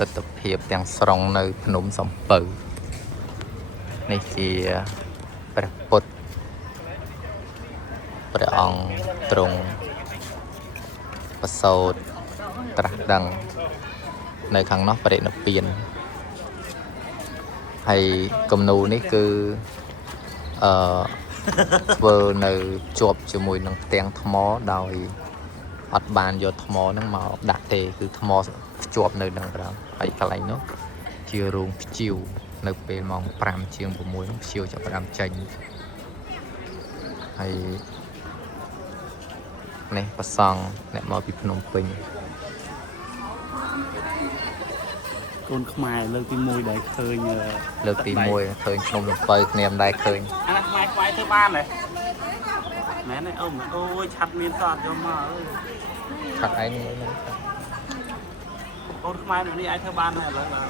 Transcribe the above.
ទស្សនភាពទាំងស្រុងនៅភ្នំសំពៅនេះជាព្រះពុទ្ធព្រះអង្គទ្រង់ប្រសូតត្រាស់ដឹងនៅខាងនោះបរិនិព្វានហើយគំនូរនេះគឺធ្វើនៅជាប់ជាមួយនឹងផ្ទាំងថ្មដោយអត់បានយកថ្មហ្នឹងមកដាក់ទេគឺថ្មភ្ជាប់នៅនឹងក្រោមហើយកន្លែងនោះជារោងព្យាវនៅពេលម៉ោង5ជាង6នោះព្យាវចាប់ផ្ដើមចេញហើយនេះប្រសង់អ្នកមកពីភ្នំពេញកូនខ្មែរលើកទី1ដែលឃើញ លើកទី1ឃើញភ្នំសំពៅគ្នាមិនដែលឃើញ អានេះខ្មែរខ្វាយធ្វើបានហ៎មែនទេអូយឆាត់មានសតយកមកអើយ ខាត់ឯងនេះ កូនខ្មែរនេះអាចធ្វើបានដែរឥឡូវ